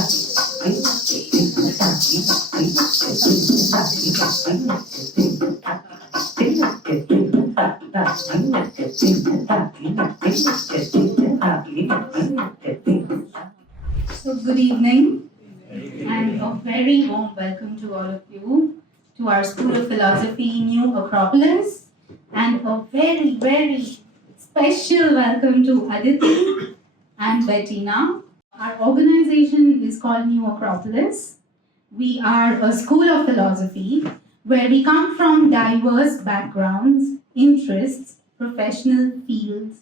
So good evening and a very warm welcome to all of you to our School of Philosophy, New Acropolis, and a very, very special welcome to Aditi and Bettina. Our organization is called New Acropolis. We are a school of philosophy where we come from diverse backgrounds, interests, professional fields,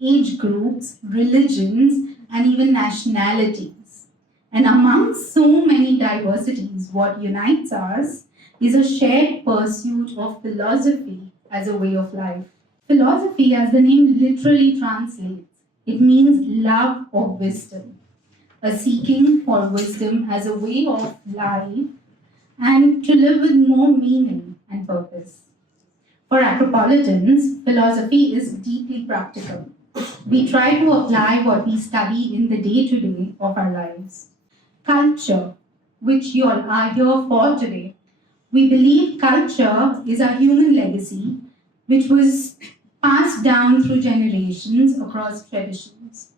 age groups, religions, and even nationalities. And amongst so many diversities, what unites us is a shared pursuit of philosophy as a way of life. Philosophy, as the name literally translates, it means love of wisdom, a seeking for wisdom as a way of life and to live with more meaning and purpose. For Acropolitans, philosophy is deeply practical. We try to apply what we study in the day-to-day of our lives. Culture, which you all are here for today. We believe culture is our human legacy, which was passed down through generations across traditions.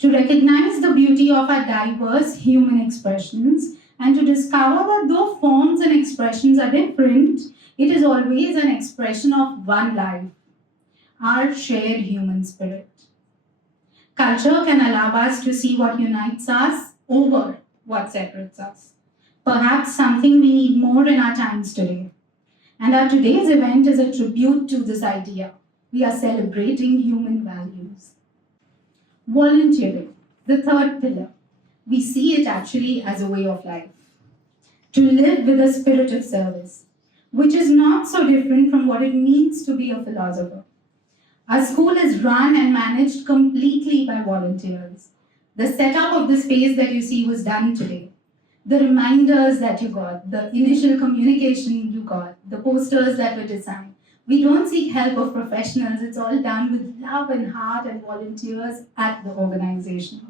To recognize the beauty of our diverse human expressions and to discover that though forms and expressions are different, it is always an expression of one life, our shared human spirit. Culture can allow us to see what unites us over what separates us. Perhaps something we need more in our times today. And our today's event is a tribute to this idea. We are celebrating human values. Volunteering, the third pillar. We see it actually as a way of life. To live with a spirit of service, which is not so different from what it means to be a philosopher. Our school is run and managed completely by volunteers. The setup of the space that you see was done today. The reminders that you got, the initial communication you got, the posters that were designed. We don't seek help of professionals. It's all done with love and heart and volunteers at the organization.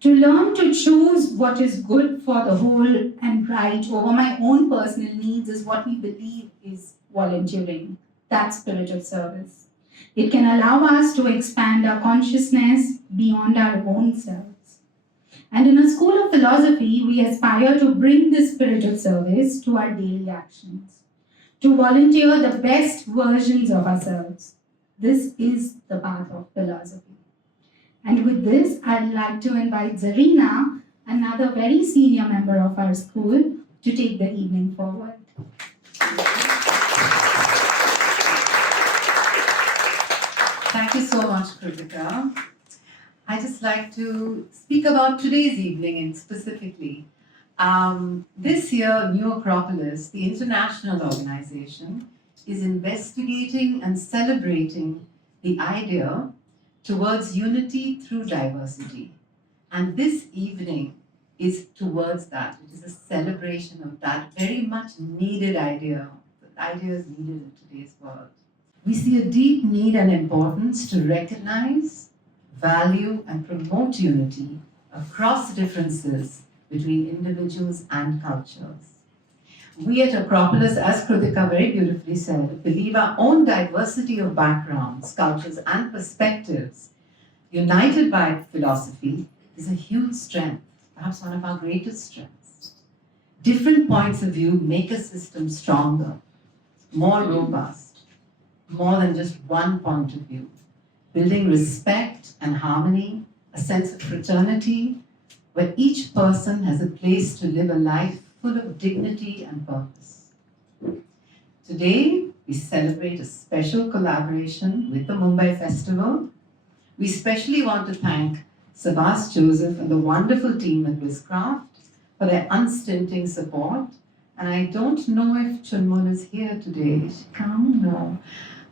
To learn to choose what is good for the whole and right over my own personal needs is what we believe is volunteering, that spirit of service. It can allow us to expand our consciousness beyond our own selves. And in a school of philosophy, we aspire to bring this spirit of service to our daily actions, to volunteer the best versions of ourselves. This is the path of philosophy. And with this, I'd like to invite Zarina, another very senior member of our school, to take the evening forward. Thank you so much, Kritika. I'd just like to speak about today's evening and specifically. This year, New Acropolis, the international organization, is investigating and celebrating the idea towards unity through diversity. And this evening is towards that. It is a celebration of that very much needed idea. The idea is needed in today's world. We see a deep need and importance to recognize, value, and promote unity across differences between individuals and cultures. We at Acropolis, as Kritika very beautifully said, believe our own diversity of backgrounds, cultures, and perspectives, united by philosophy, is a huge strength, perhaps one of our greatest strengths. Different points of view make a system stronger, more robust, more than just one point of view, building respect and harmony, a sense of fraternity, where each person has a place to live a life full of dignity and purpose. Today, we celebrate a special collaboration with the Mumbai Festival. We especially want to thank Sabas Joseph and the wonderful team at Wizcraft for their unstinting support. And I don't know if Chunmon is here today. Is she come? No.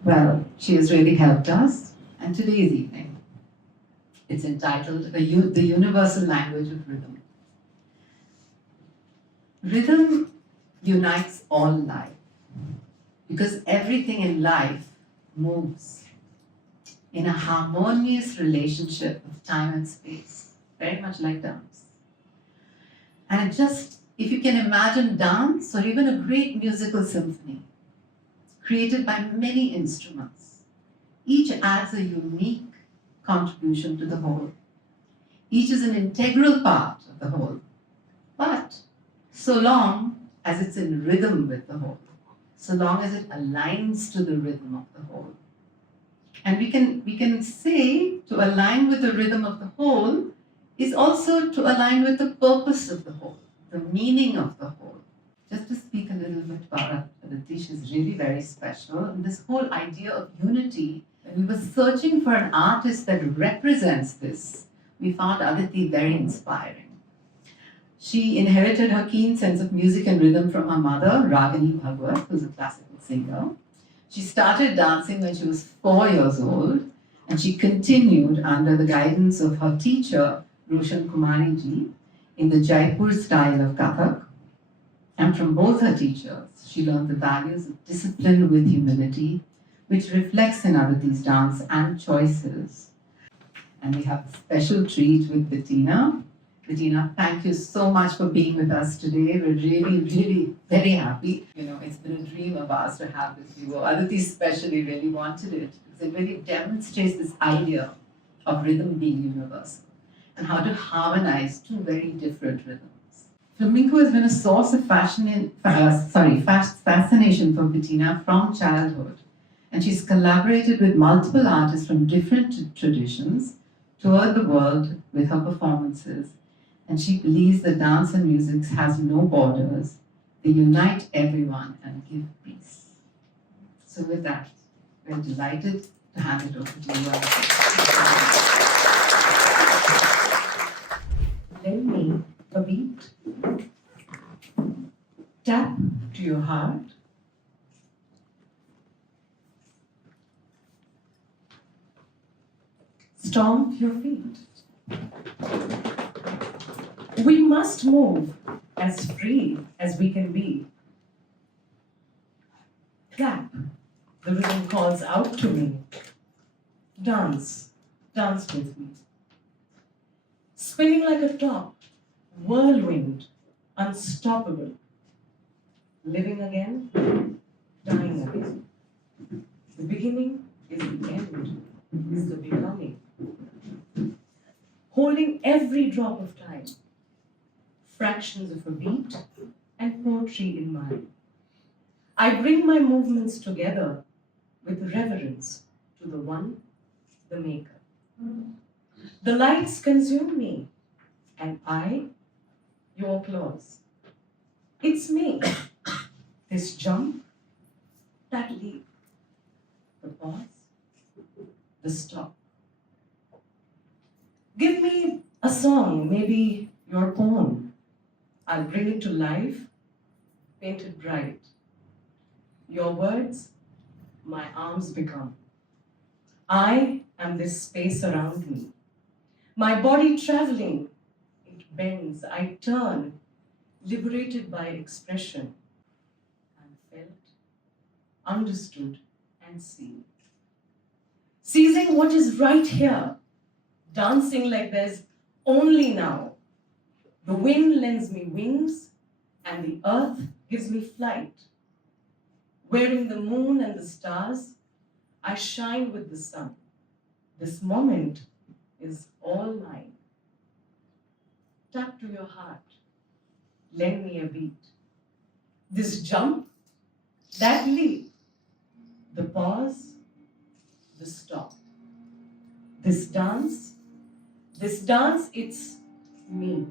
Well, she has really helped us. And today's evening, it's entitled The Universal Language of Rhythm. Rhythm unites all life because everything in life moves in a harmonious relationship of time and space, very much like dance. And if you can imagine dance or even a great musical symphony created by many instruments, each adds a unique contribution to the whole. Each is an integral part of the whole, but so long as it's in rhythm with the whole, so long as it aligns to the rhythm of the whole. And we can say to align with the rhythm of the whole is also to align with the purpose of the whole, the meaning of the whole. Just to speak a little bit about Aditi, she's really very special. And this whole idea of unity, when we were searching for an artist that represents this, we found Aditi very inspiring. She inherited her keen sense of music and rhythm from her mother, Aditi Bhagwat, who's a classical singer. She started dancing when she was 4 years old, and she continued under the guidance of her teacher, Roshan Kumari ji, in the Jaipur style of Kathak. And from both her teachers, she learned the values of discipline with humility, which reflects in Aditi's dance and choices. And we have a special treat with Bettina. Bettina, thank you so much for being with us today. We're really, really very happy. It's been a dream of ours to have this duo. Aditi especially really wanted it because it really demonstrates this idea of rhythm being universal and how to harmonize two very different rhythms. Flamenco has been a source of fascination for Bettina from childhood, and she's collaborated with multiple artists from different traditions, toured the world with her performances, and she believes that dance and music has no borders. They unite everyone and give peace. So with that, we're delighted to hand it over to you. Lend me a beat. Tap to your heart. Stomp your feet. We must move as free as we can be. Clap, the rhythm calls out to me. Dance, dance with me. Spinning like a top, whirlwind, unstoppable. Living again, dying again. The beginning is the end, is the becoming. Holding every drop of time, fractions of a beat and poetry in mind. I bring my movements together with reverence to the one, the maker. The lights consume me, and I, your applause. It's me, this jump, that leap, the pause, the stop. Give me a song, maybe your poem. I'll bring it to life, paint it bright. Your words, my arms become. I am this space around me. My body traveling, it bends, I turn, liberated by expression. I'm felt, understood, and seen. Seizing what is right here, dancing like there's only now. The wind lends me wings, and the earth gives me flight. Wearing the moon and the stars, I shine with the sun. This moment is all mine. Tap to your heart, lend me a beat. This jump, that leap, the pause, the stop. This dance, it's me.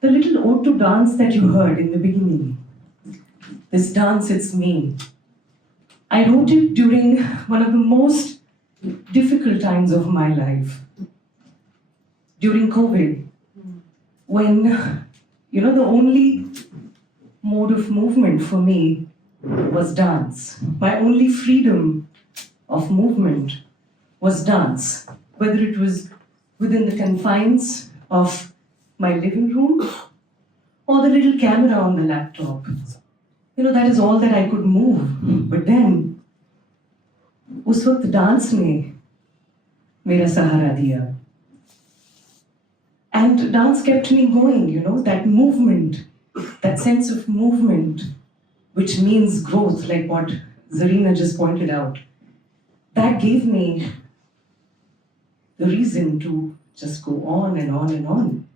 The little ode to dance that you heard in the beginning, this dance, it's me. I wrote it during one of the most difficult times of my life. During COVID, when, the only mode of movement for me was dance. My only freedom of movement was dance, whether it was within the confines of my living room or the little camera on the laptop. That is all that I could move. But then, उस वक्त dance ने मेरा सहारा दिया. And dance kept me going, that movement, that sense of movement, which means growth, like what Zarina just pointed out. That gave me the reason to just go on and on and on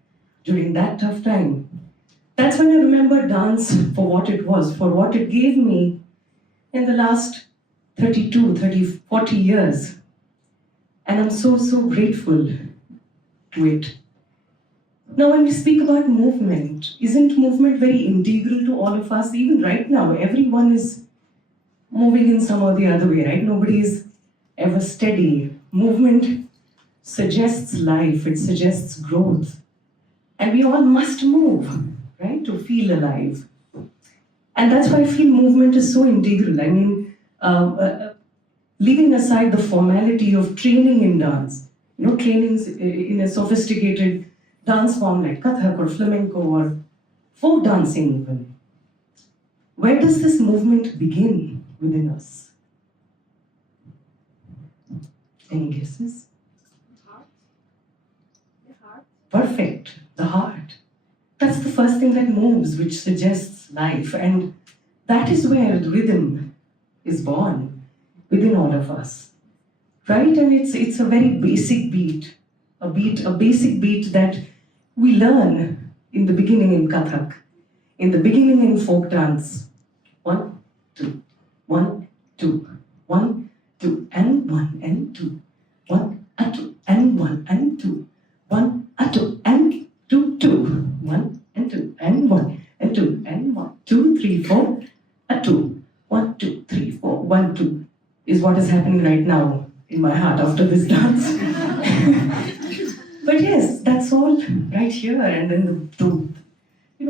during that tough time. That's when I remember dance for what it was, for what it gave me in the last 32, 30, 40 years. And I'm so, so grateful to it. Now, when we speak about movement, isn't movement very integral to all of us? Even right now, everyone is moving in some or the other way, right? Nobody is ever steady. Movement suggests life, it suggests growth. And we all must move, right, to feel alive. And that's why I feel movement is so integral. I mean, leaving aside the formality of training in dance, trainings in a sophisticated dance form like Kathak or Flamenco or folk dancing even. Where does this movement begin within us? Any guesses? The heart. Perfect, the heart. That's the first thing that moves, which suggests life. And that is where the rhythm is born within all of us. Right? And it's a very basic beat. A basic beat that we learn in the beginning in Kathak, in the beginning in folk dance. 1, 2, 1, 2, 1, 2, and 1 and 2. 1, 2, and 1 and 2. 1, 2, and 2, 2. 1 and 2, and 1 and 2, and 1, 2, 3, 4, 2. 1, 2, 3, 4, 1, 2 is what is happening right now in my heart after this dance. But yes, that's all right here. And then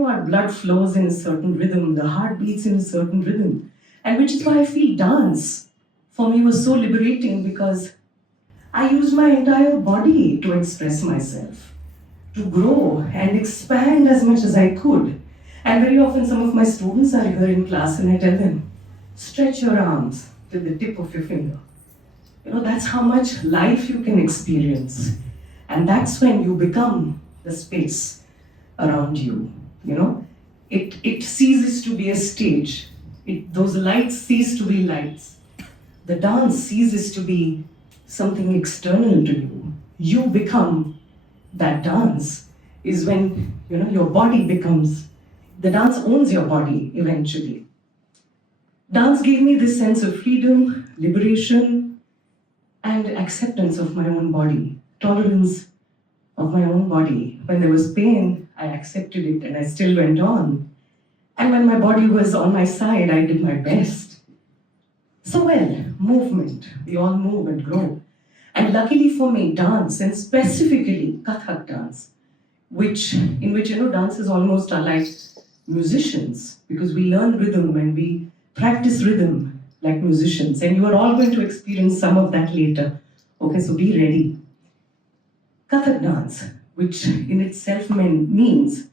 our blood flows in a certain rhythm, the heart beats in a certain rhythm. And which is why I feel dance for me was so liberating, because I used my entire body to express myself, to grow and expand as much as I could. And very often some of my students are here in class and I tell them, stretch your arms till the tip of your finger. That's how much life you can experience. And that's when you become the space around you. It ceases to be a stage. Those lights cease to be lights. The dance ceases to be something external to you. You become that dance. Is when your body becomes, the dance owns your body eventually. Dance gave me this sense of freedom, liberation, and acceptance of my own body, tolerance of my own body. When there was pain, I accepted it and I still went on. And when my body was on my side, I did my best. So movement, we all move and grow. And luckily for me, dance, and specifically Kathak dance, in which dance is almost like musicians, because we learn rhythm and we practice rhythm like musicians. And you are all going to experience some of that later. Okay, so be ready. Kathak dance, which in itself means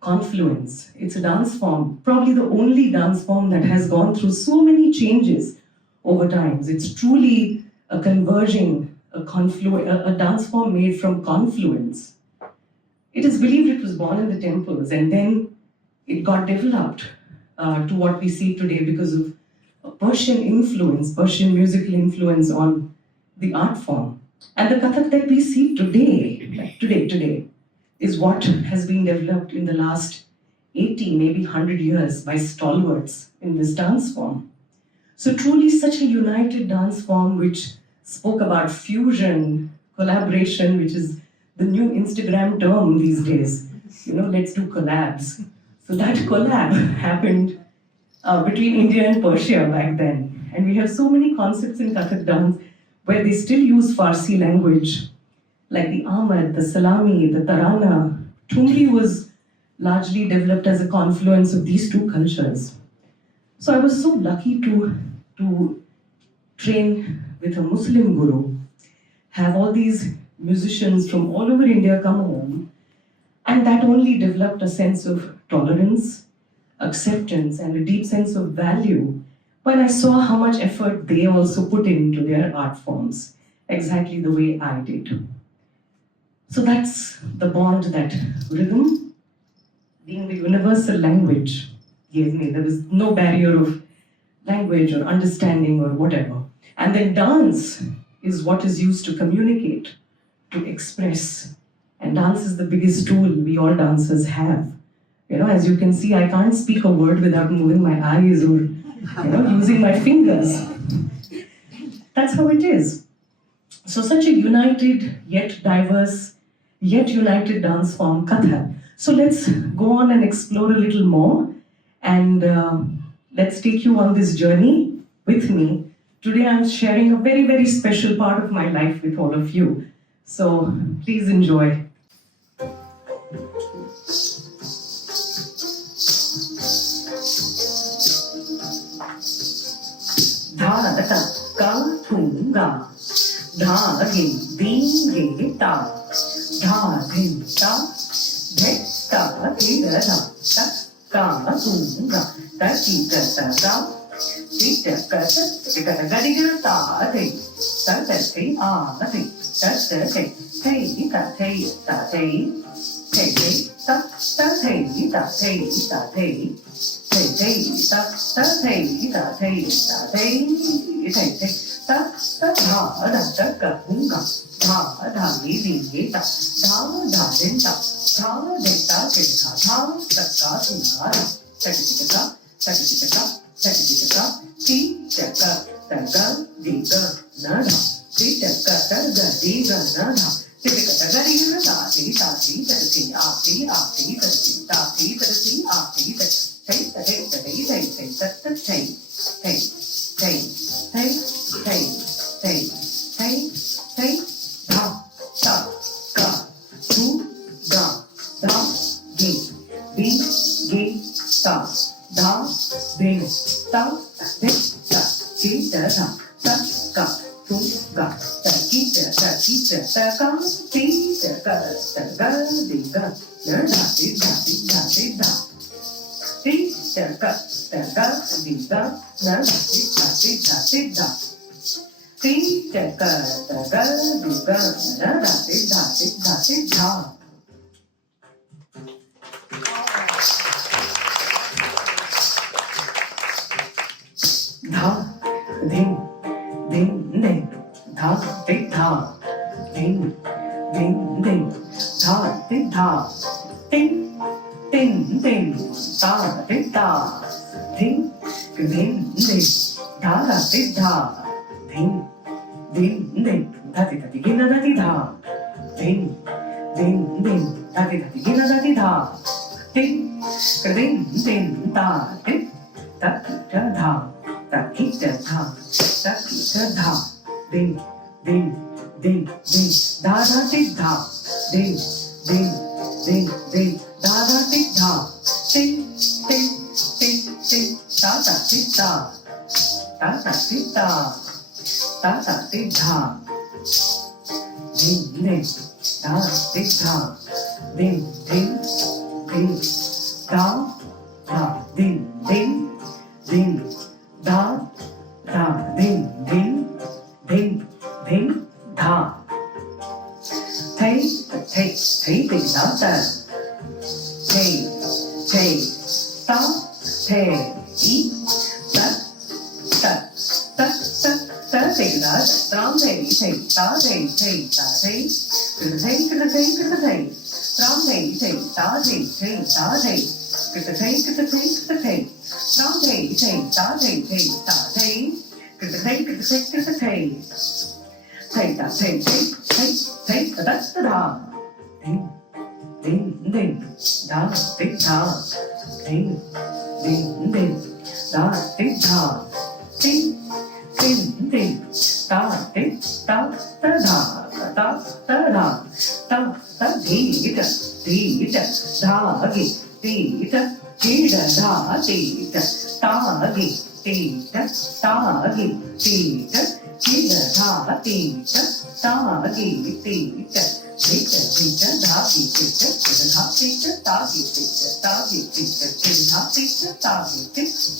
confluence. It's a dance form, probably the only dance form that has gone through so many changes over times. It's truly a converging, a dance form made from confluence. It is believed it was born in the temples and then it got developed to what we see today because of Persian influence, Persian musical influence on the art form. And the Kathak that we see today, is what has been developed in the last 80, maybe 100 years by stalwarts in this dance form. So truly such a united dance form which spoke about fusion, collaboration, which is the new Instagram term these days. let's do collabs. So that collab happened between India and Persia back then. And we have so many concepts in Kathak dance where they still use Farsi language, like the Ahmad, the Salami, the Tarana. Tumri was largely developed as a confluence of these two cultures. So I was so lucky to train with a Muslim guru, have all these musicians from all over India come home, and that only developed a sense of tolerance, acceptance, and a deep sense of value when I saw how much effort they also put into their art forms, exactly the way I did. So that's the bond that rhythm, being the universal language, gave me. There was no barrier of language or understanding or whatever. And then dance is what is used to communicate, to express. And dance is the biggest tool we all dancers have. As you can see, I can't speak a word without moving my eyes or, using my fingers. That's how it is. So such a united, yet diverse, yet united dance form, Kathak. So let's go on and explore a little more. And let's take you on this journey with me. Today I'm sharing a very, very special part of my life with all of you. So please enjoy. Dha da ka thum ga, dha gin din ge ta, dha din ta, dhe ta ti da da ta, ka thum ga, ta ti da ta da, ti da ka ti da ga di ga ta ti, ta da ti a da ti, ta da ti, ti ta ti ta ti, ti ta ta ti ta ti ta ti. Thầy thầy ta ta thầy ta thầy ta thầy thầy thầy ta ta thở đà tất cả cũng gặp thở đà lý gì ta thở đà đến ta thở để ta kể thở tất cả cùng cả đà ta kể ta ta kể ta ta kể ta tí ta cả đi cơ nở đà tí ta ga đi ga nở đà tí ta ga đi nở đà tí ta tí ta tí a tí a tí ta tí ta tí ta tí a tí ta thầy thầy thầy thầy thầy tất tất thầy thầy thầy thầy thầy thầy thầy thầy đa ta ka thu ga da gi bin gi ta da bin ta de ta chi ta da ta ka thu ga ta chi ta ka ti ta ga di ga da di da ti ta ga di ga na ti ta ti ta ti ta ti ta ga di ga na ti ta ti ta ti ta. Dha din din din dha ti tha din din din dha ti tha tin tin tin ta tin ta tin tin tin ta la tin ta tin tin tin ta ti gina da ti tha tin tin tin ta ti gina da ti tha tin tin tin ta tin ta ki ta tha ta ki ta tha ta ki ta tha tin tin tin tin da da ti tha tin tin tin tin da da ti tha tin tin tin tin ta ta ti ta ta ta ti ta ta ta ti tha din din da ti tha din din din da da din din din da da din din din din da thấy thấy thấy tình đó ta thầy thầy tó thầy ý tất tất tất tất tất thầy đó đó thầy tó thầy tá thầy cứ thấy đó thầy tó thầy tó thầy cứ thấy đó thầy tó thầy tá thầy cứ thấy thầy tá thầy thấy tất tất đà ding ding da ding da ding ding ding da ding da ding ding ding da ding da da da da da da da da dee da dee da da gi dee da dee da da dee da da gi dee da da gi dee da dee da da dee da da gi dee da Teacher, teacher, doggy, teacher, da teacher, doggy, teacher, doggy, teacher, da teacher, doggy, teacher,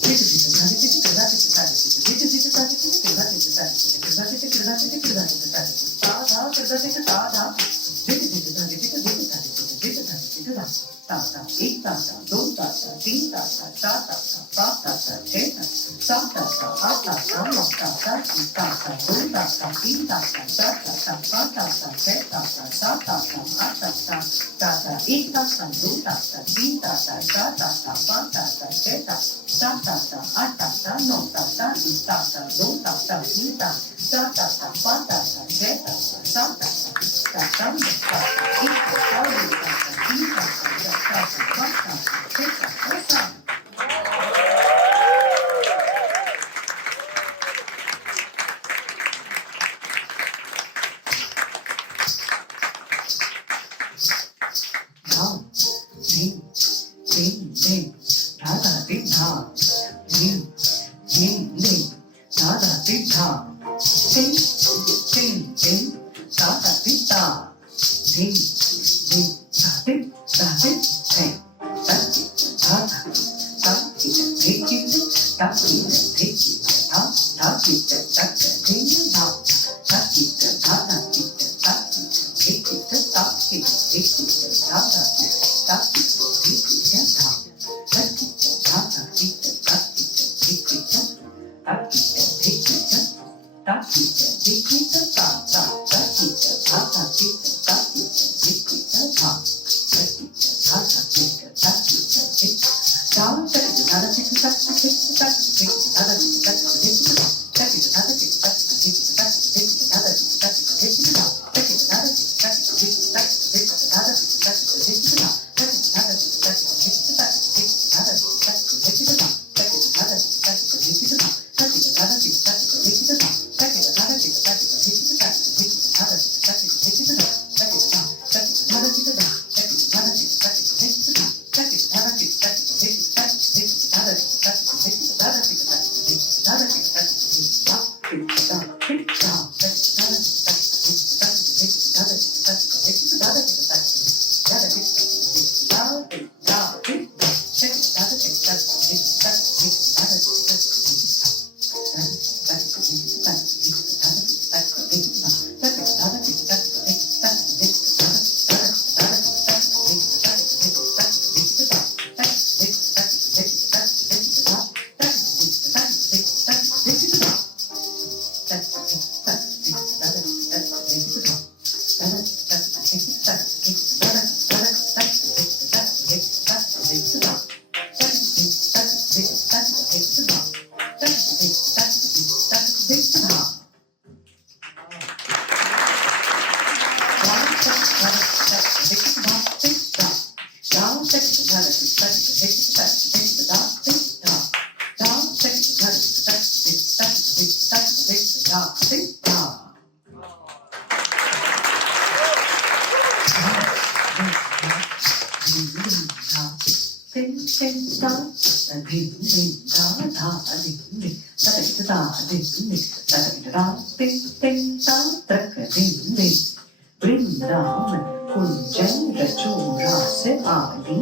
Vrindavan कुंजन रचो रास आली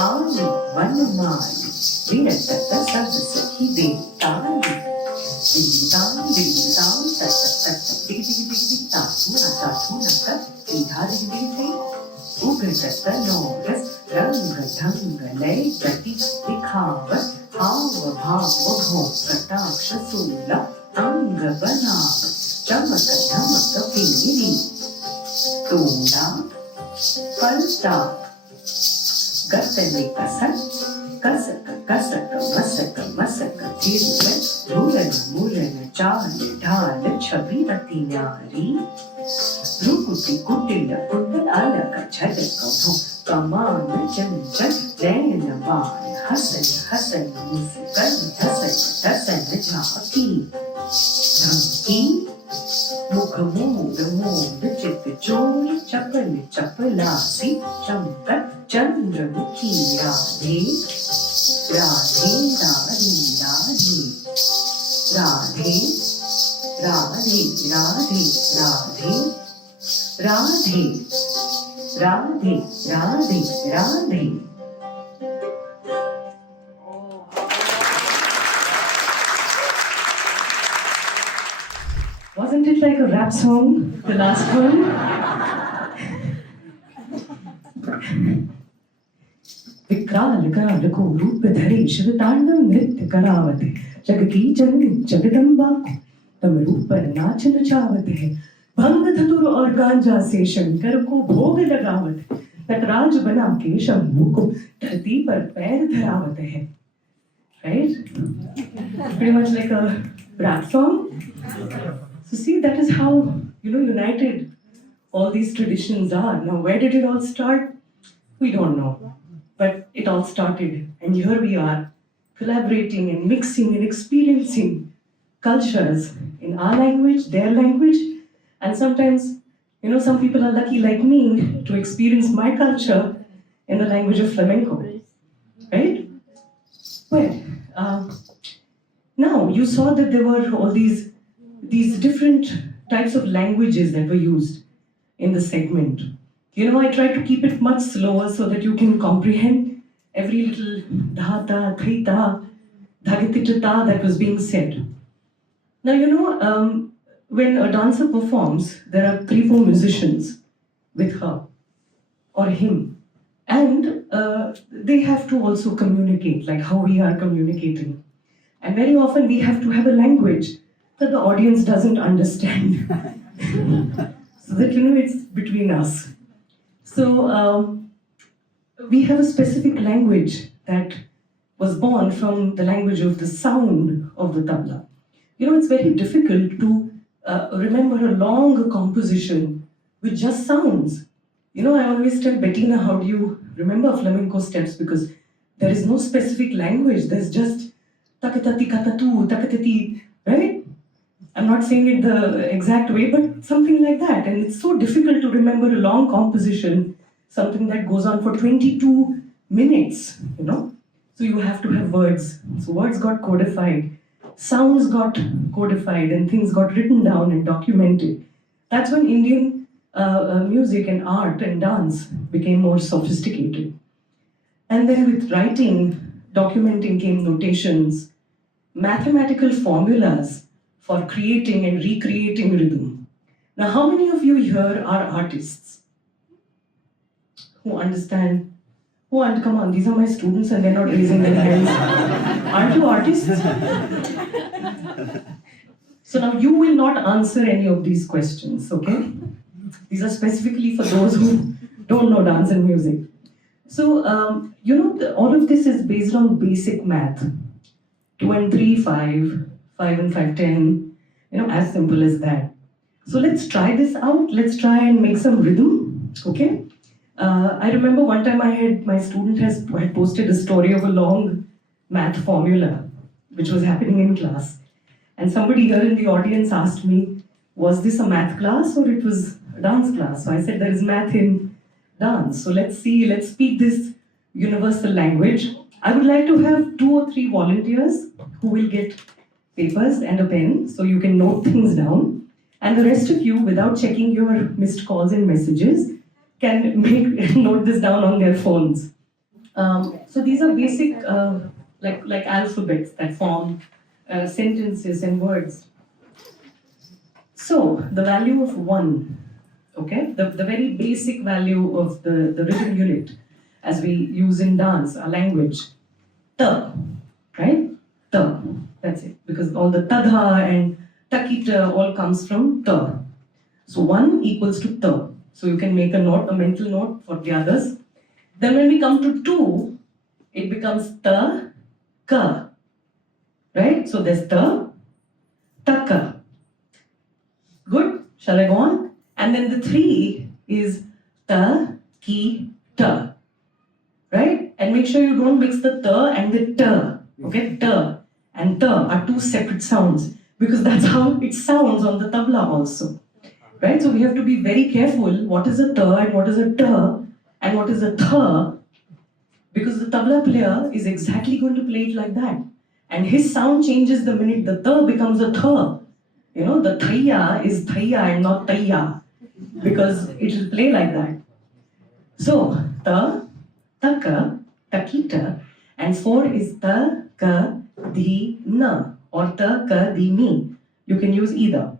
आली वनमाली विरत सब सखी देवताली दीदाम दीदाम तत तत दिग दिग दिग दिग ताथू नक सीधा दिग दिग दिग उग्रत नौरस रंग ढंग लय गति दिखावत हाव भाव भो कटाक्ष सूला अंग बनाव चमक धमक पीरी तोड़ा पलटा गतने कसक कसक कसक मसक मसक धीरज धूलन मूलन चाल ढाल छवि रति न्यारी रुकुटी कुटिल कुटिल अलग झटक भो कमान चंचल नैनवान हसन हसन मुस्कन हसन हसन झांकी धमकी मुख मोड़ मोड़ चित चोर चपल चपलासी चमकत Chandramukhi Radhe Radhe Radhe Radhe Radhe Radhe Radhe Radhe Radhe Radhe Radhe Radhe Wasn't it like a rap song, the last one? विकराल काल को रूप धरे शिव तांडव नृत्य करावत है जग की जननी जगदम्बा को तम रूप पर नाच नचावत है भंग धतुर और गांजा से शंकर को भोग लगावत है नटराज बना के शंभू को धरती पर पैर धरावत है right pretty much like a rap song so see that is how united all these traditions are now where did it all start we don't know but it all started and here we are collaborating and mixing and experiencing cultures in our language their language and sometimes some people are lucky like me to experience my culture in the language of flamenco right well now you saw that there were all these different types of languages that were used in the segment I try to keep it much slower so that you can comprehend every little dhata, thaita, dhagititata that was being said. Now, when a dancer performs, there are 3-4 musicians with her or him. And they have to also communicate, like how we are communicating. And very often we have to have a language that the audience doesn't understand. So that, it's between us. So we have a specific language that was born from the language of the sound of the tabla. It's very difficult to remember a long composition with just sounds. I always tell Bettina, how do you remember flamenco steps? Because there is no specific language. There's just takatati katatu, takatati, right? I'm not saying it the exact way, but something like that. And it's so difficult to remember a long composition, something that goes on for 22 minutes, So you have to have words. So words got codified, sounds got codified, and things got written down and documented. That's when Indian music and art and dance became more sophisticated. And then with writing, documenting came notations, mathematical formulas for creating and recreating rhythm. Now, how many of you here are artists who understand? Come on, these are my students and they're not raising their hands. Aren't you artists? So now you will not answer any of these questions, okay? These are specifically for those who don't know dance and music. So, all of this is based on basic math. 2 and 3, 5, 5 and 5, 10, as simple as that. So let's try this out. Let's try and make some rhythm, okay? I remember one time my student had posted a story of a long math formula, which was happening in class. And somebody here in the audience asked me, was this a math class or it was a dance class? So I said, there is math in dance. So let's speak this universal language. I would like to have 2 or 3 volunteers who will get papers and a pen so you can note things down. And the rest of you, without checking your missed calls and messages, can note this down on their phones. So these are basic, like alphabets that form sentences and words. So the value of 1, okay, the very basic value of the rhythm unit as we use in dance, our language, ta, right? Ta, that's it. Because all the tadha and takita all comes from ta. So 1 equals to ta. So you can make a mental note for the others. Then when we come to 2, it becomes ta, ka, right? So there's ta, taka. Good? Shall I go on? And then the 3 is ta, ki, ta. right? And make sure you don't mix the th and the t. Okay, t and th are two separate sounds because that's how it sounds on the tabla also, right? So we have to be very careful what is a th and what is a t and what is a th, because the tabla player is exactly going to play it like that, and his sound changes the minute the th becomes a th. You know, the thaya is thaya and not taya because it will play like that. So, ta, taka, takita, and 4 is ta, ka, di, na, or ta, ka, di, mi. You can use either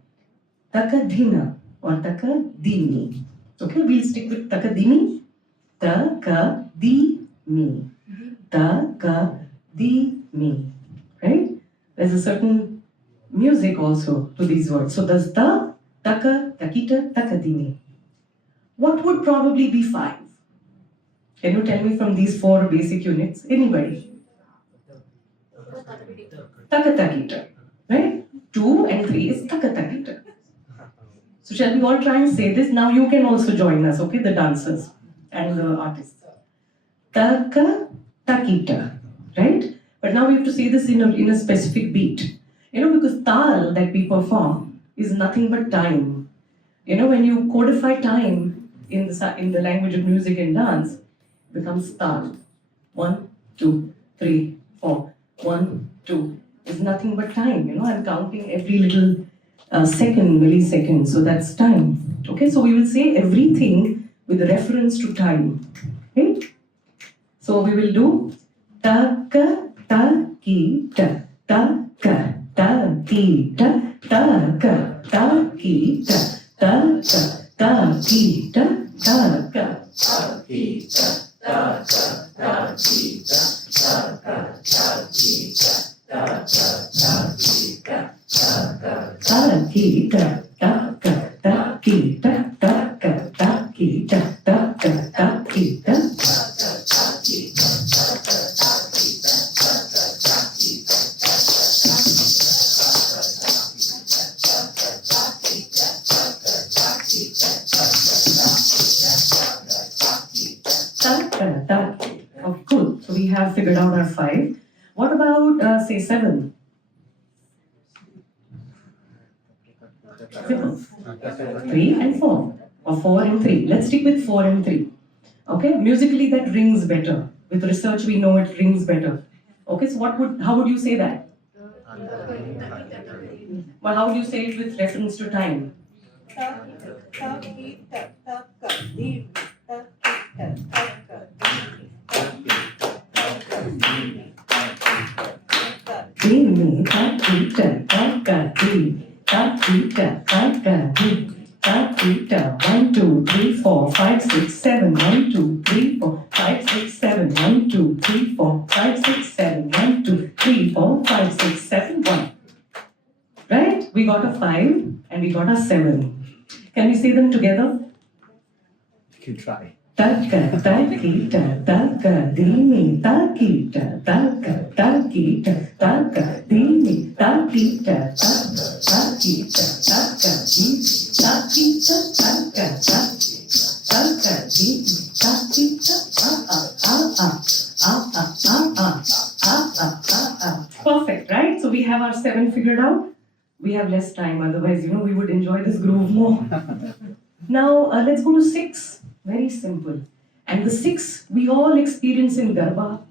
taka, dina, or taka, di, mi. Okay, we'll stick with taka, di, mi. Ta, ka, di, mi. Ta, ka, di, mi. Right? There's a certain music also to these words. So, there's ta, taka, takita, taka, di, mi. What would probably be 5? Can you tell me from these 4 basic units? Anybody? Takatakita, right? 2 and 3 is takatakita. So shall we all try and say this? Now you can also join us, okay? The dancers and the artists. Takatakita, right? But now we have to say this in a specific beat. You know, because tal that we perform is nothing but time. You know, when you codify time in the language of music and dance, becomes tal. 1, 2, 3, 4. 1, 2 is nothing but time. You know, I'm counting every little second, millisecond. So that's time. Okay, so we will say everything with reference to time. Okay? So we will do taka, takita, taka, takita, taka, takita, taka, takita, taka, takita. Oh, cool. So we have figured out our 5. What about, say, 7? Simple. 3 and 4. Or 4 and 3. Let's stick with 4 and 3. Okay? Musically, that rings better. With research, we know it rings better. Okay, so how would you say that? Well, how would you say it with reference to time? Takita, 1, 2, 3, 4, 5, 6, 7, 1, 2, 3, 4, 5, 6, 7, 1, 2, 3, 4, 5, 6, 7, 1, 2, 3, 4, 5, 6, 7, 1. Right? We got a 5 and we got a 7. Can we say them together? You can try. Taka, takita, taka, dimi, takita, taka, takita, taka, dimi, takita, taka, takita, taka, dimi, takita, taka, taka, dimi, takita, Perfect, right? So we have our 7 figured out. We have less time, otherwise, we would enjoy this groove more. Now, let's go to 6. Very simple. And the 6 we all experience in Garba,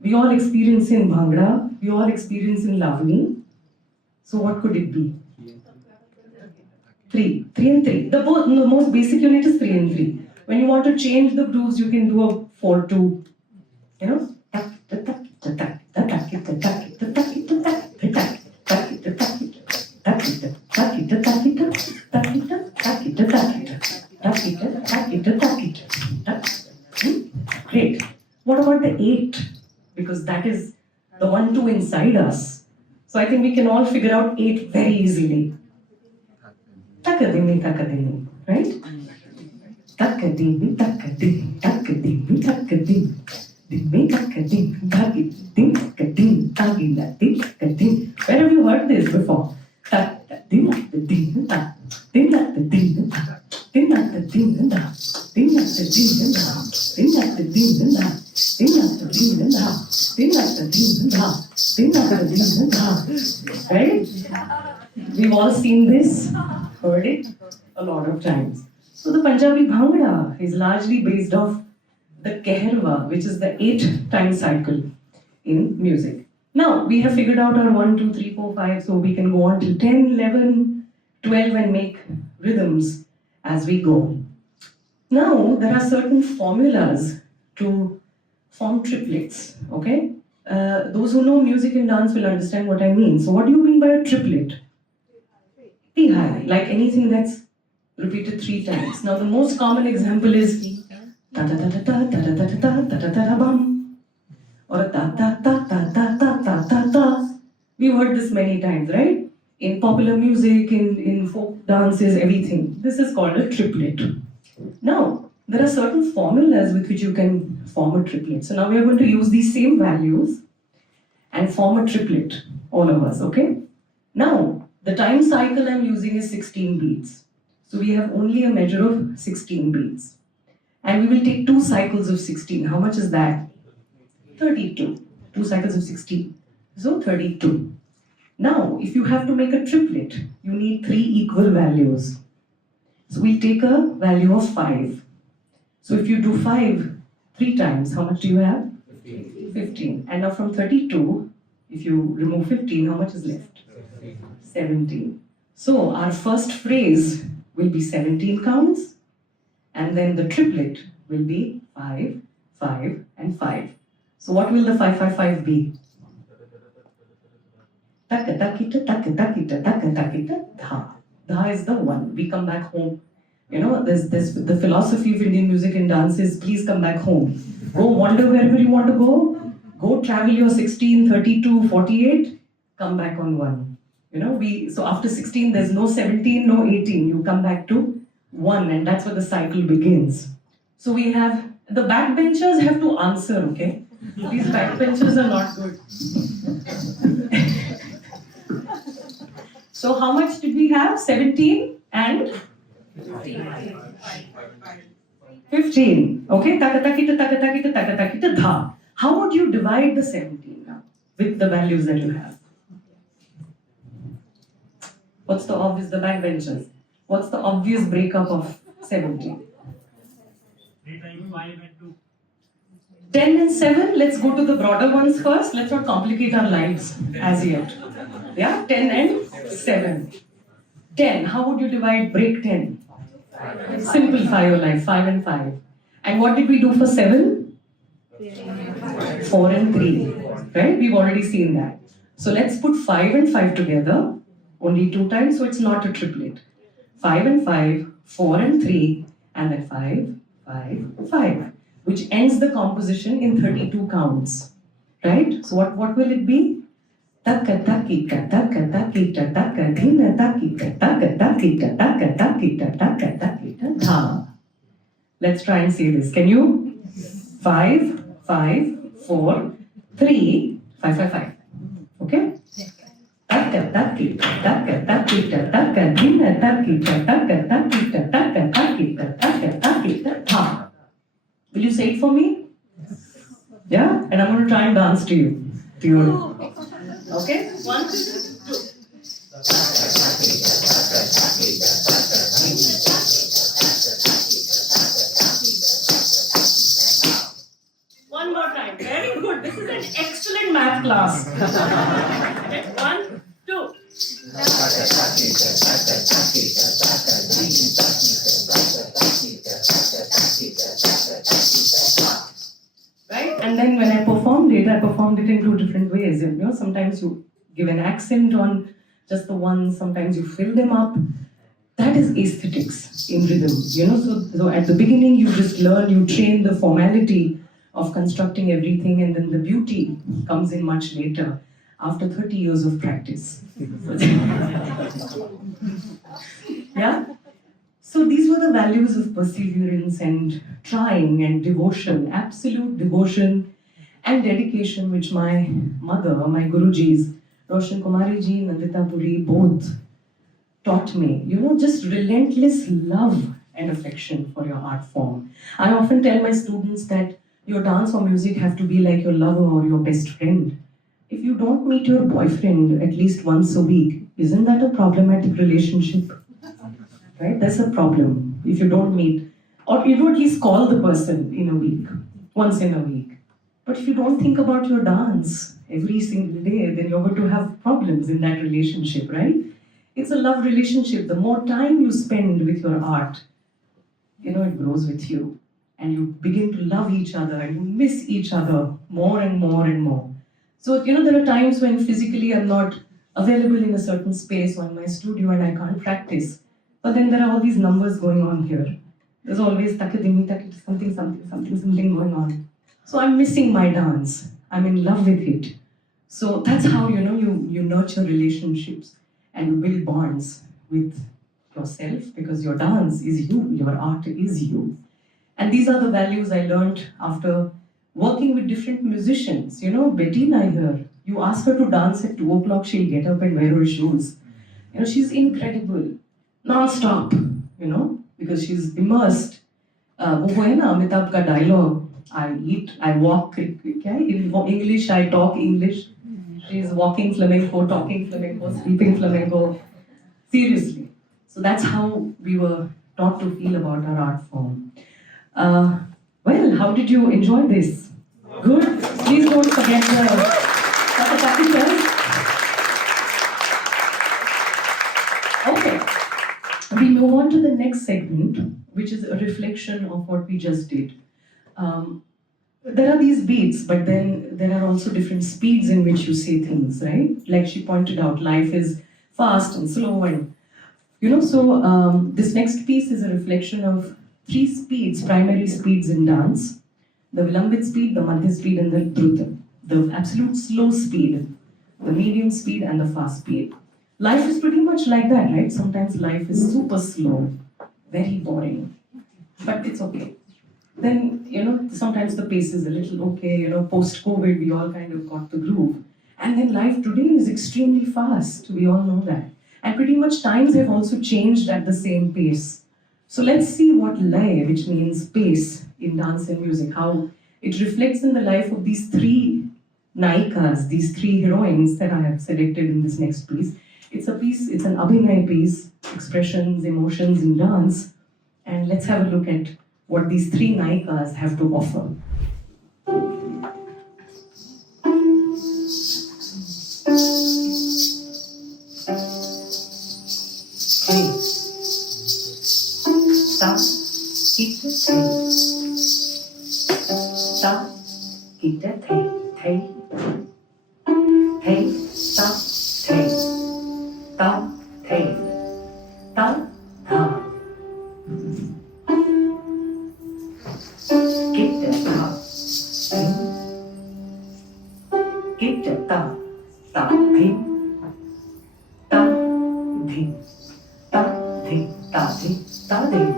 we all experience in Bhangra, we all experience in Lavani. So what could it be? 3 and 3. The most basic unit is 3 and 3. When you want to change the grooves, you can do a 4-2. Great. What about the 8? Because that is the 1-2 inside us. So I think we can all figure out 8 very easily. Takadimi, takadimi, right? Takadimi, takadimi, takadimi, takadimi. Dimi, takadimi, takadimi, takadimi, takadimi, takadimi. Where have you heard this before? Takadimi, takadimi, takadimi, takadimi, takadimi, takadimi, takadimi, takadimi, takadimi, takadimi, Right? We've all seen this, heard it a lot of times. So the Punjabi Bhangra is largely based off the Keherwa, which is the 8-time cycle in music. Now, we have figured out our 1, 2, 3, 4, 5, so we can go on to 10, 11, 12 and make rhythms as we go. Now, there are certain formulas to form triplets, okay? Those who know music and dance will understand what I mean. So what do you mean by a triplet? Tihai, like anything that's repeated 3 times. Now, the most common example is ta ta ta ta ta ta ta ta ta ta ta bum, or a ta ta ta ta ta ta ta ta ta. We've heard this many times, right? In popular music, in folk dances, everything. This is called a triplet. Now, there are certain formulas with which you can form a triplet. So now we are going to use these same values and form a triplet, all of us, okay? Now, the time cycle I'm using is 16 beats. So we have only a measure of 16 beats. And we will take 2 cycles of 16. How much is that? 32. 2 cycles of 16. So 32. Now, if you have to make a triplet, you need 3 equal values. So we'll take a value of 5. So if you do 5 3 times, how much do you have? 15. And now from 32, if you remove 15, how much is left? 17. So our first phrase will be 17 counts, and then the triplet will be 5, 5, and 5. So what will the 5, 5, 5 be? Taka takita, taka takita, taka takita, dha. Dha is the 1. We come back home. You know, there's the philosophy of Indian music and dance is please come back home. Go wander wherever you want to go. Go travel your 16, 32, 48. Come back on 1. You know, so after 16, there's no 17, no 18. You come back to 1, and that's where the cycle begins. So we have, the backbenchers have to answer, okay? These backbenchers are not good. So how much did we have? 17 and 15. Okay, takatakita, takatakita, takatakita, dha. How would you divide the 17 now with the values that you have? What's the obvious, the backbenchers? What's the obvious breakup of 17? 3 times 5 and 2. 10 and 7, let's go to the broader ones first. Let's not complicate our lives as yet. Yeah, 10 and 7. 10, how would you divide, break 10? Simplify your life, 5 and 5. And what did we do for 7? 4 and 3. Right? We've already seen that. So let's put 5 and 5 together. Only 2 times, so it's not a triplet. 5 and 5, 4 and 3, and then 5, 5, 5, which ends the composition in 32 counts. Right? So what will it be? Taka takika, taka takita, taka dhina takita, taka takita, taka takita, taka takita, dha. Let's try and say this. Can you? 5, 5, 4, 3, 5, 5, 5. Okay? Taka takita, taka takita, taka dhina takita, taka takita, taka takita, taka takita, dha. Will you say it for me? Yeah? And I'm going to try and dance to you. To your... Okay? 1, 2. One more time. Very good. This is an excellent math class. Okay, 1, 2. Right? And then when I performed it in 2 different ways. You know, sometimes you give an accent on just the one, sometimes you fill them up. That is aesthetics in rhythm. You know, so at the beginning you just learn, you train the formality of constructing everything, and then the beauty comes in much later, after 30 years of practice. Yeah? So these were the values of perseverance and trying and devotion, absolute devotion and dedication, which my mother, my Gurujis, Roshan Kumari ji, Nandita Puri, both taught me. You know, just relentless love and affection for your art form. I often tell my students that your dance or music have to be like your lover or your best friend. If you don't meet your boyfriend at least once a week, isn't that a problematic relationship? Right? That's a problem. If you don't meet, or you do at least call the person in a week, once in a week. But if you don't think about your dance every single day, then you're going to have problems in that relationship, right? It's a love relationship. The more time you spend with your art, it grows with you. And you begin to love each other and you miss each other more and more and more. So, there are times when physically I'm not available in a certain space or in my studio and I can't practice. But then there are all these numbers going on here. There's always something going on. So I'm missing my dance. I'm in love with it. So that's how, you nurture relationships and build bonds with yourself, because your dance is you, your art is you. And these are the values I learned after working with different musicians. Bettina here, you ask her to dance at 2 o'clock, she'll get up and wear her shoes. She's incredible, non-stop, because she's immersed. वो है ना अमिताभ का dialogue, I eat, I walk, in English, I talk English. She's walking flamenco, talking flamenco, sleeping flamenco. Seriously. So that's how we were taught to feel about our art form. Well, how did you enjoy this? Good. Please don't forget the capitals. Okay. We move on to the next segment, which is a reflection of what we just did. There are these beats, but then there are also different speeds in which you say things, right? Like she pointed out, life is fast and slow, and so this next piece is a reflection of 3 speeds, primary speeds in dance: the vilambit speed, the madhya speed, and the druta. The absolute slow speed, the medium speed, and the fast speed. Life is pretty much like that, right? Sometimes life is super slow, very boring, but it's okay. Then, sometimes the pace is a little okay, post-COVID, we all kind of got the groove. And then life today is extremely fast, we all know that. And pretty much times have also changed at the same pace. So let's see what Laya, which means pace in dance and music, how it reflects in the life of these 3 naikas, these 3 heroines that I have selected in this next piece. It's an abhinay piece, expressions, emotions in dance. And let's have a look at what these 3 naikas have to offer. Ta, kita, ta, kita, thay, ta, ta, ta, ta. Kita, ta, ta, dhim, ta, dhim, ta, dhim, ta, dhim, ta, dhim.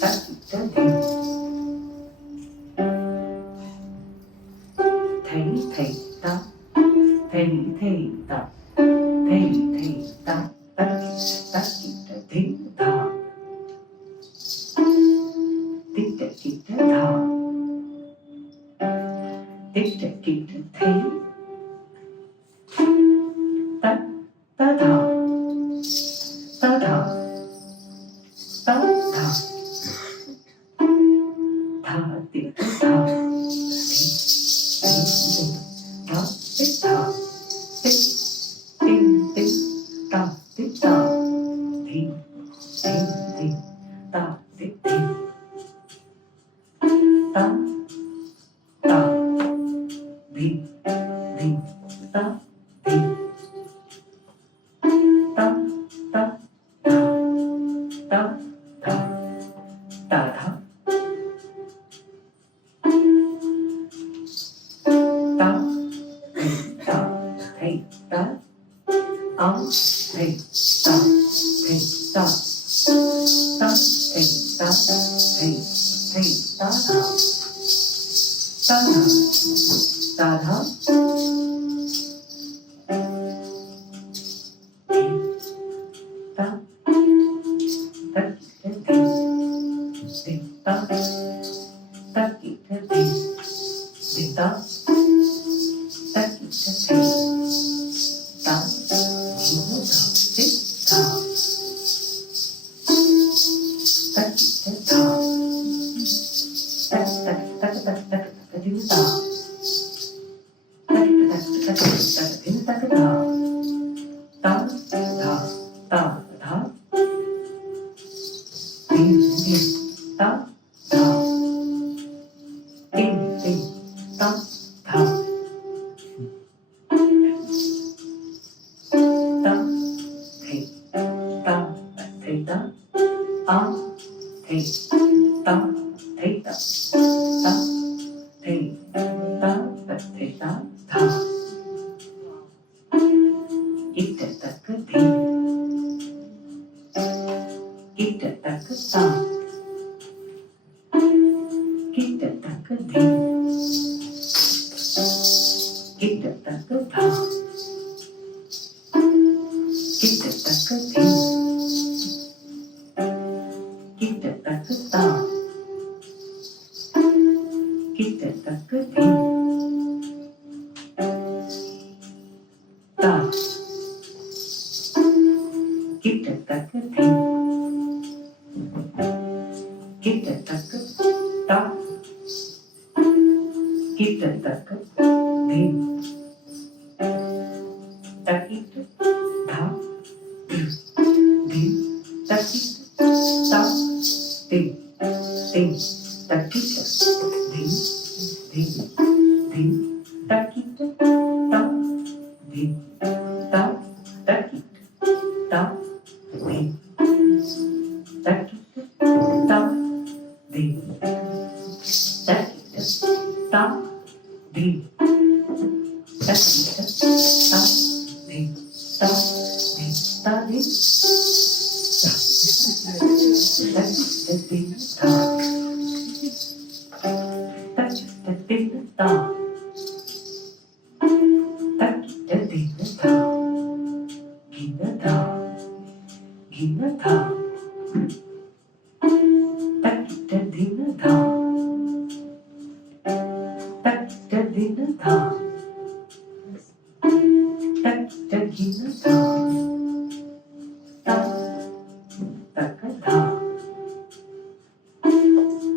Ta, kita, dhim. Thay, ta, thay, ta, thay, ta, ta, kita, dhim, ta. Kita, dha. Kita, thay. Ta, dha. Ta, dha. Ta, dha. Tha, kita, dha. Ta, kita. Tin, ta, kita. Tin, ta, tin. Ta, ta, dhim, ta, dhim. Ta, ta, dha, ta, dha, ta, dha. Ta, thay, ta, thay, ta, thay, ta. Ta, thay, ta, thay, ta, dha. Ta, dha, ta, dha. Ta, ta, ta, ta, Din, din, ta, ta. Din, din, ta, ta. Ta, thầy, ta, thầy ta. A, thầy, ta, thầy ta. Ta, thầy, ta, thầy ta. Tha. Ita taka thi. Ita taka ta. Ita taka thi. Ita taka tha. Ita taka thi. Ita taka ta. Ita taka thi. Ta. Ita taka thi. Ita taka ta. Ita taka thi. Takita tha. Thi. Takita ta. Thi. Thi. Takita thi. Thi. Thi. Takita ta. Thi. Ta. Takita ta. Thi. Takita ta. Thi. Takita ta. Thi. Takita ta. Thi. Ta. Thi. Ta. Thi. Takita thi. Ta. Takita thi. Ta. Takita thi. Ta. Gina ta. Gina ta. Takita thi. Ta. Takita thi. Ta. Takita gina ta. Ta. Takata.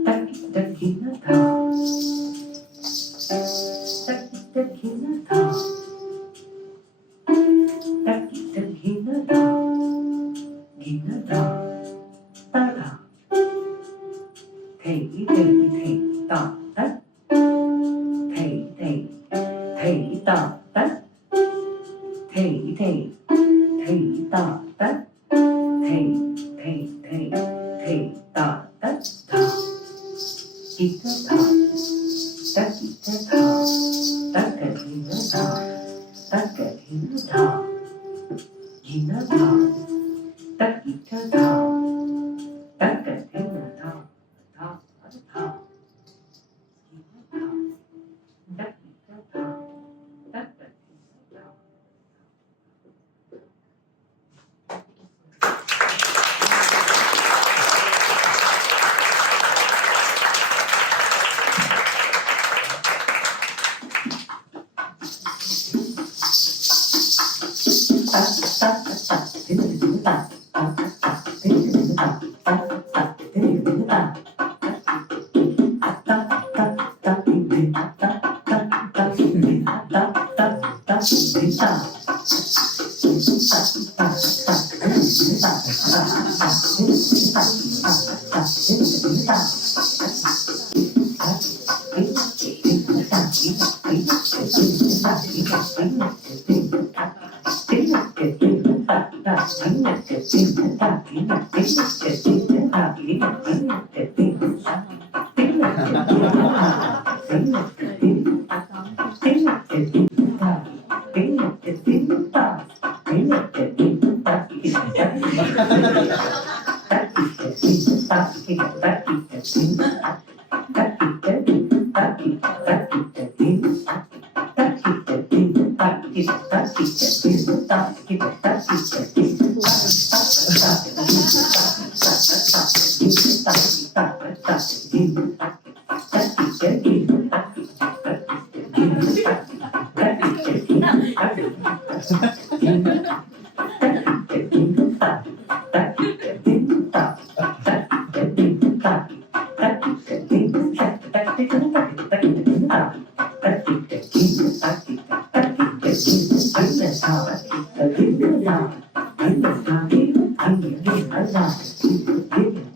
Takita gina ta. Takita gina ta. Takita gina ta. Gina ta. Ta ta. Thầy thầy thầy ta tất. Thầy thầy thầy ta tất. Thầy thầy thầy ta tất. Thầy thầy thầy thầy ta tất tha. Ita tha. Takita tha. Takatina tha. Takatina tha. Gina tha. Takita tha. Takatina tha. Tha. Tha. Gina tha. Takita tha. Takatina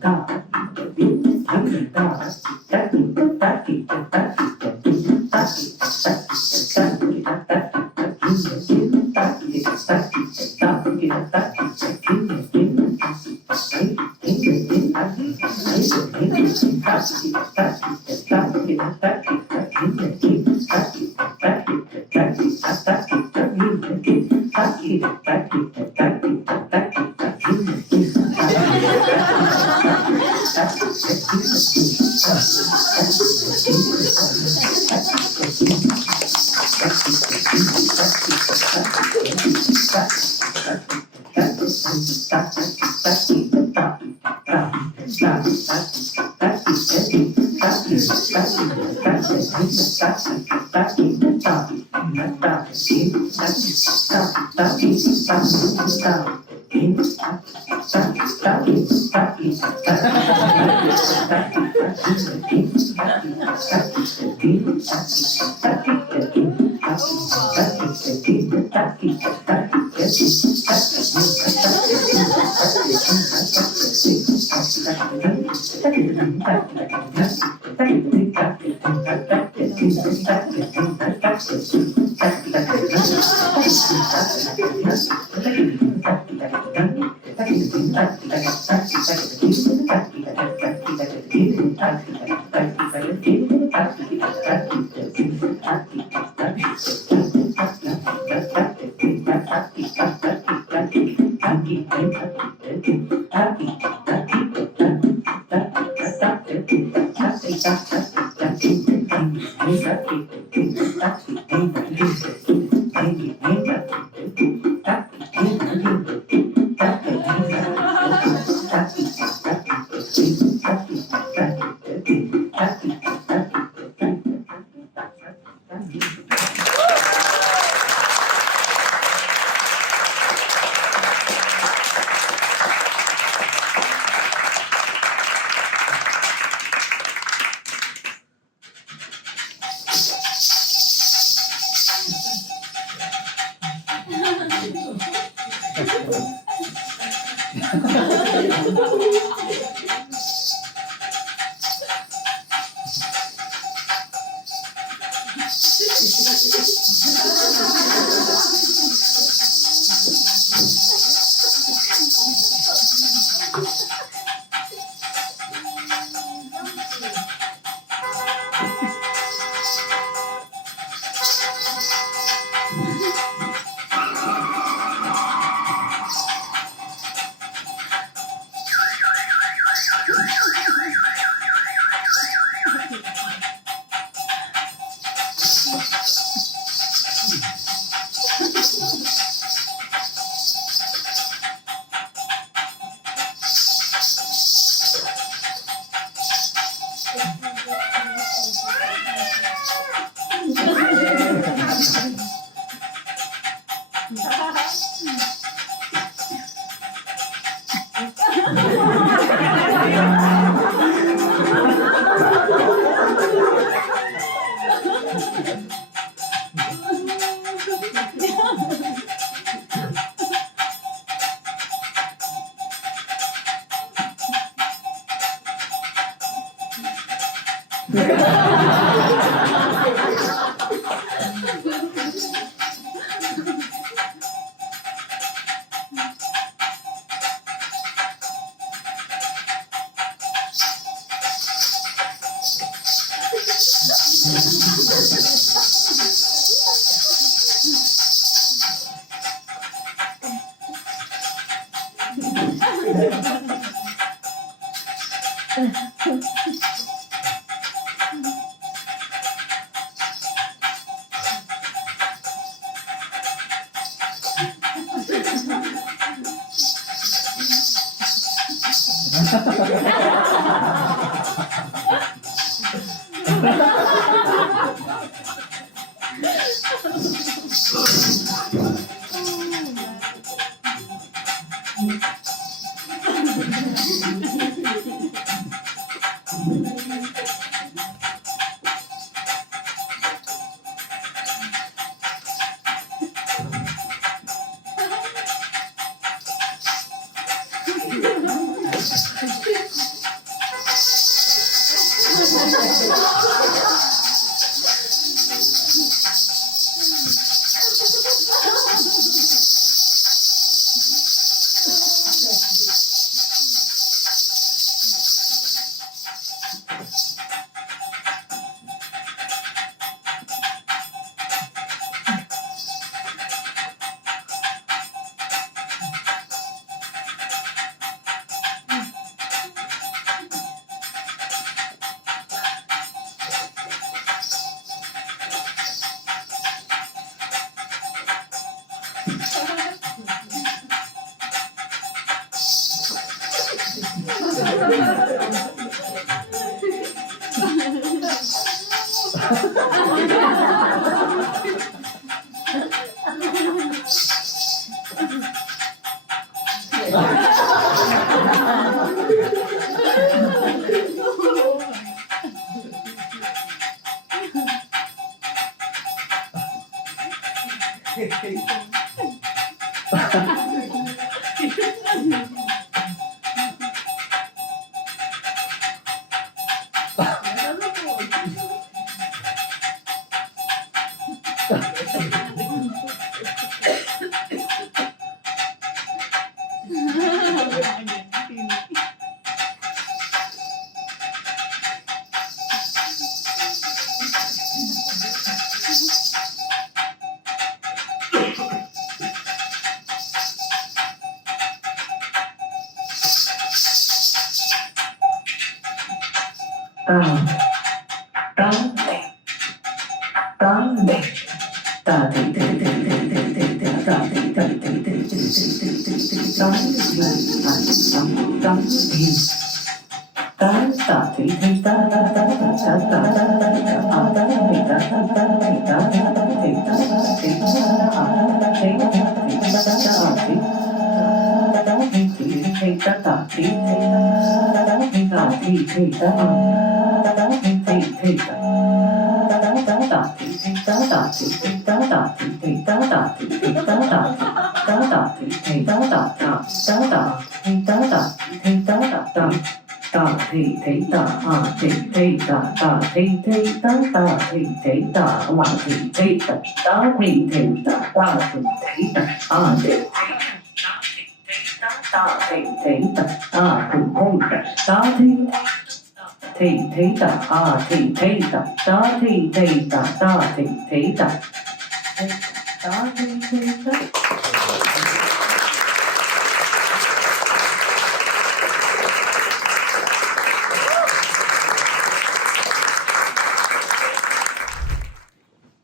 tha.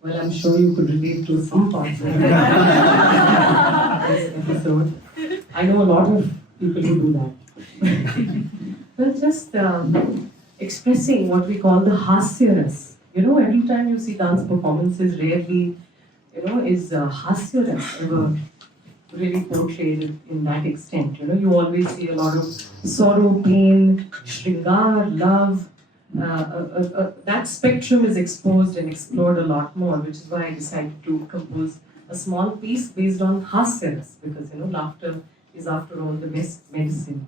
Well, I'm sure you could relate to some parts of this episode. I know a lot of people who do that. Well, just expressing what we call the hasyaras. You know, every time you see dance performances, rarely, is hasyaras ever really portrayed in that extent. You know, you always see a lot of sorrow, pain, shringar, love. That spectrum is exposed and explored a lot more, which is why I decided to compose a small piece based on hasyaras, because laughter is after all the best medicine.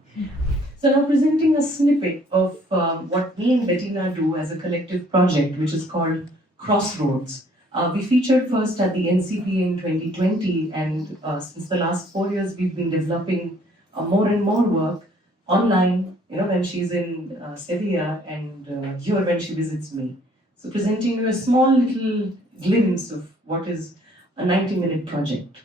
So now presenting a snippet of what me and Bettina do as a collective project, which is called Crossroads. We featured first at the NCPA in 2020, and since the last 4 years, we've been developing more and more work online, when she's in Sevilla, and here when she visits me. So presenting you a small little glimpse of what is a 90-minute project.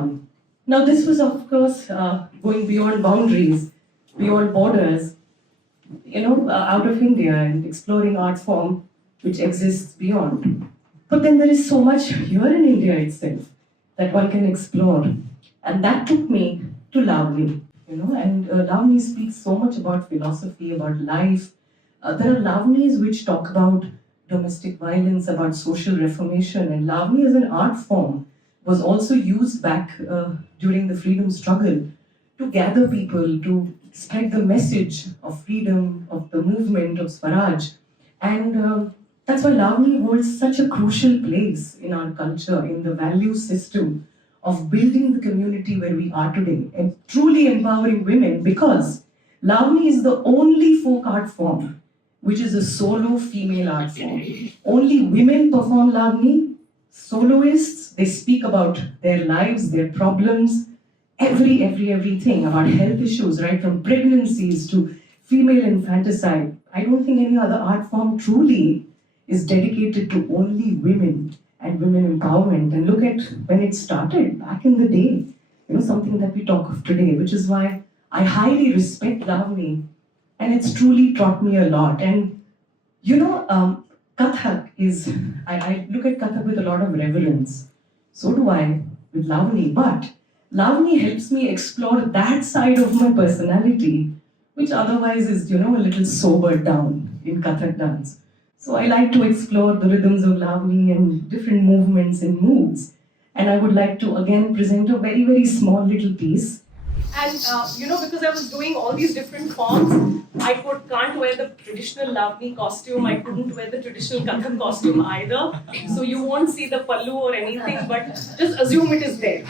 on. Now, this was, of course, going beyond boundaries, beyond borders, out of India and exploring art form which exists beyond. But then there is so much here in India itself that one can explore. And that took me to Lavani, and Lavani speaks so much about philosophy, about life. There are Lavanis which talk about domestic violence, about social reformation, and Lavani as an art form was also used back during the freedom struggle to gather people, to spread the message of freedom, of the movement of Swaraj. And that's why Lavani holds such a crucial place in our culture, in the value system of building the community where we are today and truly empowering women, because Lavani is the only folk art form which is a solo female art form. Only women perform Lavani, soloists, they speak about their lives, their problems, everything about health issues, right from pregnancies to female infanticide. I don't think any other art form truly is dedicated to only women and women empowerment. And look at when it started back in the day, something that we talk of today, which is why I highly respect Lavani, and it's truly taught me a lot. And Kathak is, I look at Kathak with a lot of reverence. So do I with Lavani, but Lavani helps me explore that side of my personality, which otherwise is, a little sobered down in Kathak dance. So I like to explore the rhythms of Lavani and different movements and moods. And I would like to again present a very, very small little piece. And because I was doing all these different forms, I can't wear the traditional Lavani costume. I couldn't wear the traditional Kathak costume either. So you won't see the pallu or anything, but just assume it is there.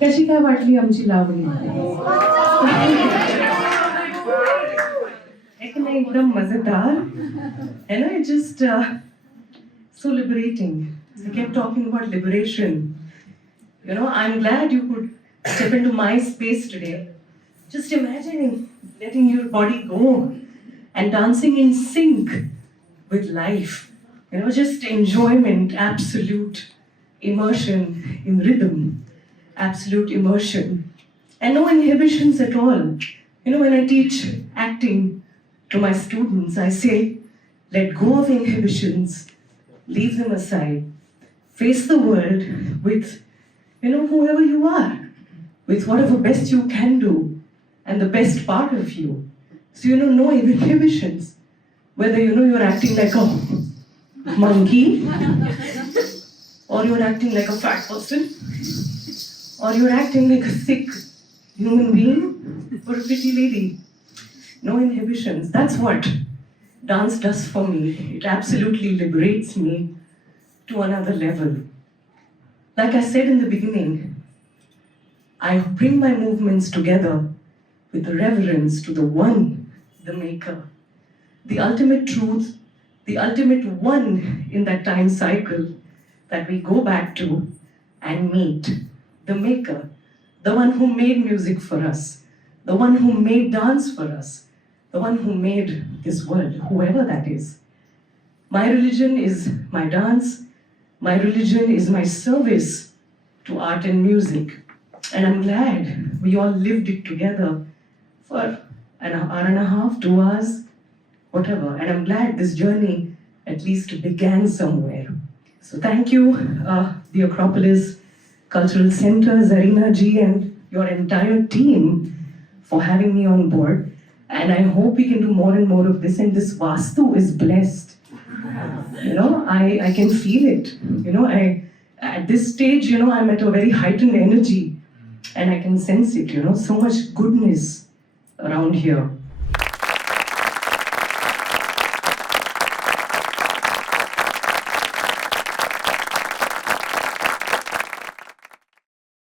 कशी काय वाटली आमची लावणी एकदम मजेदार है ना just so liberating. You kept talking about liberation. You know, I'm glad you could step into my space today. Just imagining letting your body go and dancing in sync with life. You know, just enjoyment, absolute immersion in rhythm. Absolute immersion and no inhibitions at all. You know, when I teach acting to my students, I say, let go of inhibitions, leave them aside, face the world with, you know, whoever you are, with whatever best you can do and the best part of you. So, you know, no inhibitions, whether, you know, you're acting like a monkey or you're acting like a fat person, or you're acting like a sick human being or a pretty lady. No inhibitions. That's what dance does for me. It absolutely liberates me to another level. Like I said in the beginning, I bring my movements together with the reverence to the one, the maker. The ultimate truth, the ultimate one in that time cycle that we go back to and meet. The maker, the one who made music for us, the one who made dance for us, the one who made this world, whoever that is. My religion is my dance, my religion is my service to art and music. And I'm glad we all lived it together for an hour and a half, 2 hours, whatever. And I'm glad this journey at least began somewhere. So thank you, the Acropolis, Cultural Center, Zarina ji, and your entire team for having me on board. And I hope we can do more and more of this. And this Vastu is blessed. You know, I can feel it. You know, at this stage, you know, I'm at a very heightened energy and I can sense it, you know, so much goodness around here.